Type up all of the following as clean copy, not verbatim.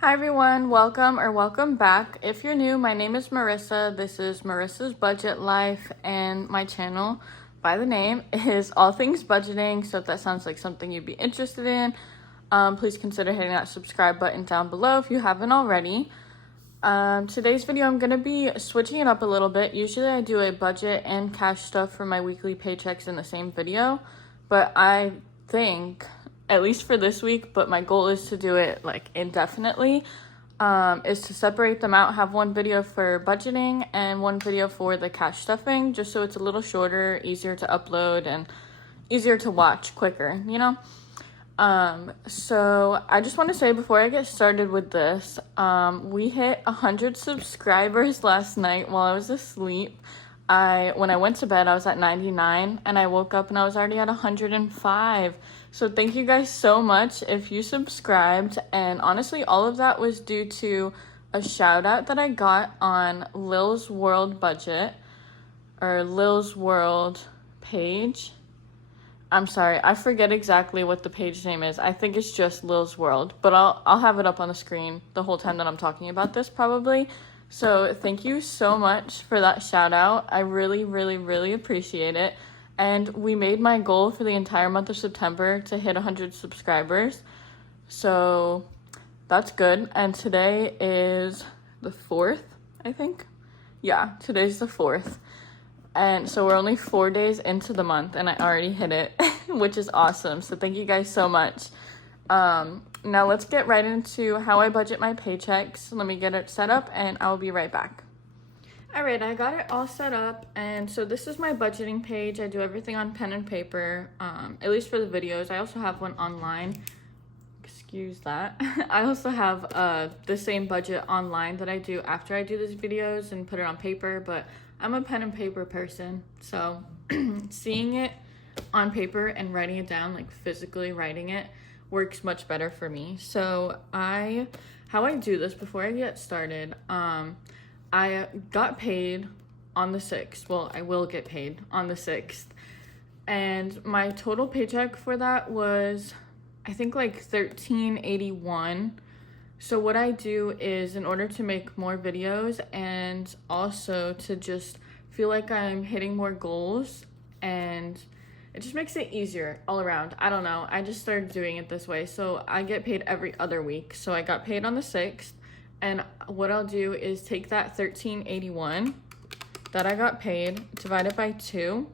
Hi everyone, welcome back. If you're new, my name is Marissa. This is Marissa's Budget Life, and my channel by the name is All Things Budgeting. So if that sounds like something you'd be interested in, please consider hitting that subscribe button down below if you haven't already. Today's video, I'm going to be switching it up a little bit. Usually I do a budget and cash stuff for my weekly paychecks in the same video, but I think, at least for this week, but my goal is to do it like indefinitely, is to separate them out, have one video for budgeting and one video for the cash stuffing, just so it's a little shorter, easier to upload, and easier to watch, quicker, you know? So I just want to say before I get started with this, we hit 100 subscribers last night while I was asleep. When I went to bed, I was at 99 and I woke up and I was already at 105. So thank you guys so much if you subscribed. And honestly, all of that was due to a shout out that I got on Lil's World Budget, or Lil's World page. I'm sorry, I forget exactly what the page name is. I think it's just Lil's World, but I'll have it up on the screen the whole time that I'm talking about this probably. So thank you so much for that shout out. I really, really, really appreciate it. And we made my goal for the entire month of September to hit 100 subscribers. So that's good. And today is the 4th, I think. Yeah, today's the 4th. And so we're only 4 days into the month and I already hit it, which is awesome. So thank you guys so much. Now let's get right into how I budget my paychecks. Let me get it set up and I will be right back. All right, I got it all set up. And so this is my budgeting page. I do everything on pen and paper, at least for the videos. I also have one online. Excuse that. I also have the same budget online that I do after I do these videos and put it on paper, but I'm a pen and paper person, so seeing it on paper and writing it down, like physically writing it, works much better for me. So how I do this before I get started, I got paid on the 6th. Well, I will get paid on the 6th. And my total paycheck for that was, I think, like $13.81. So what I do is, in order to make more videos and also to just feel like I'm hitting more goals, and it just makes it easier all around. I don't know. I just started doing it this way. So I get paid every other week. So I got paid on the 6th. And what I'll do is take that $13.81 that I got paid, divide it by 2.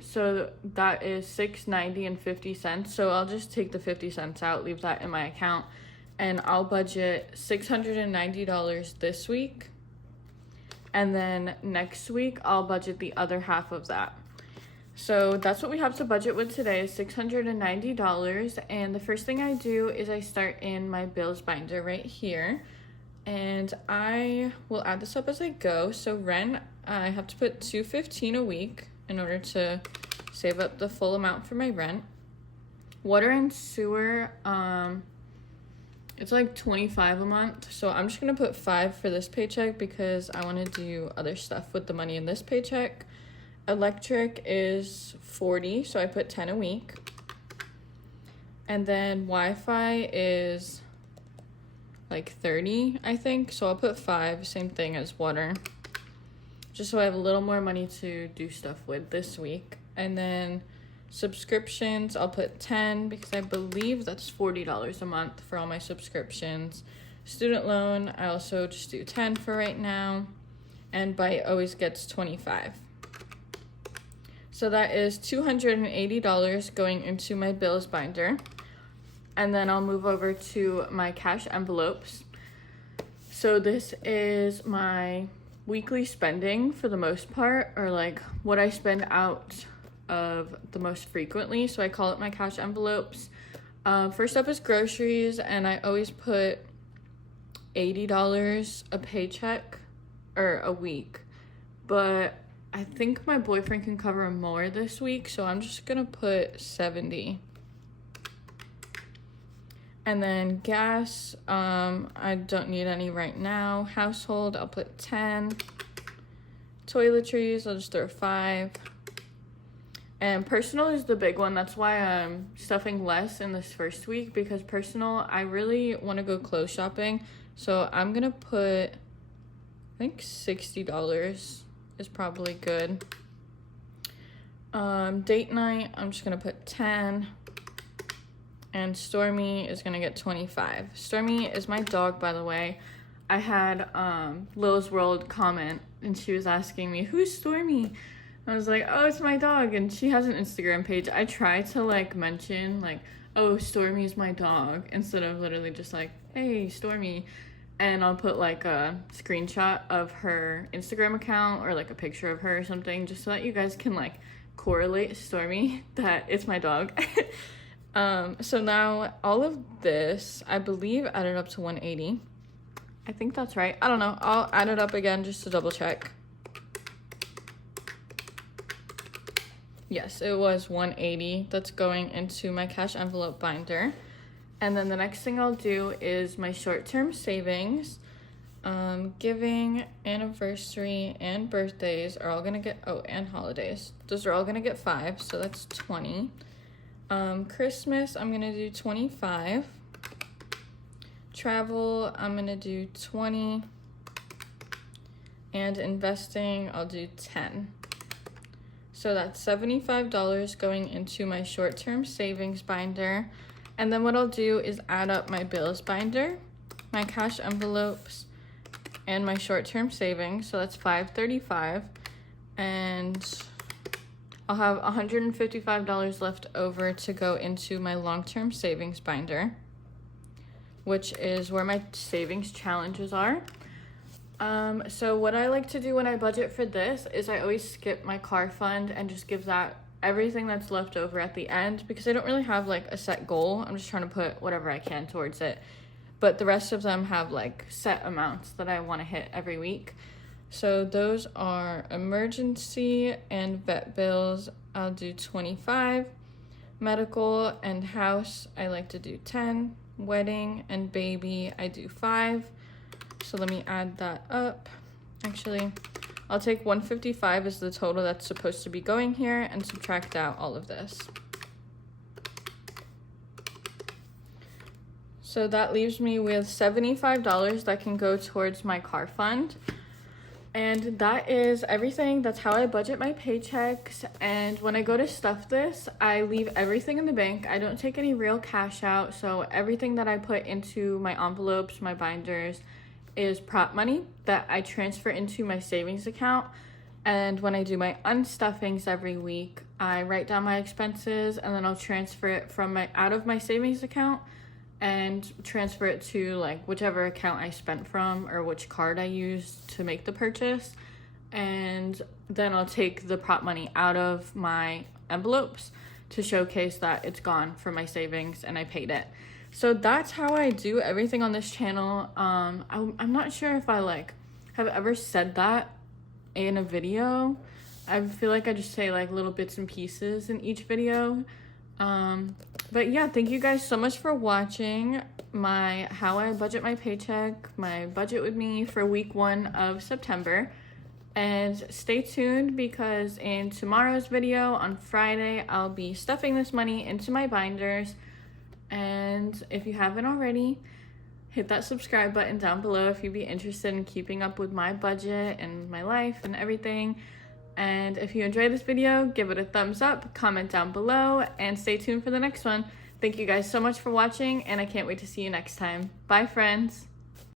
So that is $6.90 and 50 cents. So I'll just take the 50 cents out, leave that in my account. And I'll budget $690 this week. And then next week, I'll budget the other half of that. So that's what we have to budget with today, is $690. And the first thing I do is I start in my bills binder right here. And I will add this up as I go. So rent, I have to put $215 a week in order to save up the full amount for my rent. Water and sewer, it's like $25 a month, so I'm just gonna put $5 for this paycheck because I want to do other stuff with the money in this paycheck. Electric is $40, so I put $10 a week. And then Wi-Fi is like $30, I think, so I'll put $5, same thing as water, just so I have a little more money to do stuff with this week. And then subscriptions, I'll put $10 because I believe that's $40 a month for all my subscriptions. Student loan, I also just do $10 for right now. And Bite always gets $25. So that is $280 going into my bills binder. And then I'll move over to my cash envelopes. So this is my weekly spending for the most part, or like what I spend out of the most frequently, so I call it my cash envelopes. First up is groceries, and I always put $80 a paycheck or a week, but I think my boyfriend can cover more this week, so I'm just gonna put $70. And then gas, I don't need any right now. Household, I'll put 10. Toiletries, I'll just throw 5. And personal is the big one. That's why I'm stuffing less in this first week, because personal, I really want to go clothes shopping So I'm gonna put, I think $60 is probably good. Date night, I'm just gonna put 10. And Stormy is gonna get 25. Stormy is my dog, by the way. I had Lil's World comment and she was asking me, who's Stormy? I was like, oh, it's my dog. And she has an Instagram page. I try to like mention like, oh, Stormy's my dog, instead of literally just like, hey, Stormy. And I'll put like a screenshot of her Instagram account or like a picture of her or something, just so that you guys can like correlate Stormy that it's my dog. So now all of this, I believe, added up to 180. I think that's right. I don't know. I'll add it up again just to double check. Yes, it was 180. That's going into my cash envelope binder. And then the next thing I'll do is my short-term savings. Giving, anniversary, and birthdays are all gonna get, oh, and holidays. Those are all gonna get 5, so that's 20. Christmas, I'm gonna do 25. Travel, I'm gonna do 20. And investing, I'll do 10. So that's $75 going into my short-term savings binder. And then what I'll do is add up my bills binder, my cash envelopes, and my short-term savings. So that's $535. And I'll have $155 left over to go into my long-term savings binder, which is where my savings challenges are. So what I like to do when I budget for this is I always skip my car fund and just give that everything that's left over at the end, because I don't really have like a set goal. I'm just trying to put whatever I can towards it. But the rest of them have like set amounts that I want to hit every week. So those are emergency and vet bills. I'll do 25. Medical and house, I like to do 10. Wedding and baby, I do 5. So let me add that up. Actually, I'll take 155 as the total that's supposed to be going here and subtract out all of this. So that leaves me with $75 that can go towards my car fund. And that is everything. That's how I budget my paychecks. And when I go to stuff this, I leave everything in the bank. I don't take any real cash out. So everything that I put into my envelopes, my binders, is prop money that I transfer into my savings account. And when I do my unstuffings every week, I write down my expenses and then I'll transfer it from out of my savings account and transfer it to like whichever account I spent from or which card I used to make the purchase. And then I'll take the prop money out of my envelopes to showcase that it's gone from my savings and I paid it. So that's how I do everything on this channel. I'm not sure if I like have ever said that in a video. I feel like I just say like little bits and pieces in each video. But yeah, thank you guys so much for watching my how I budget my paycheck, my budget with me for week 1 of September. And stay tuned, because in tomorrow's video on Friday, I'll be stuffing this money into my binders. And if you haven't already, hit that subscribe button down below if you'd be interested in keeping up with my budget and my life and everything. And if you enjoyed this video, give it a thumbs up, comment down below, and stay tuned for the next one. Thank you guys so much for watching, and I can't wait to see you next time. Bye, friends.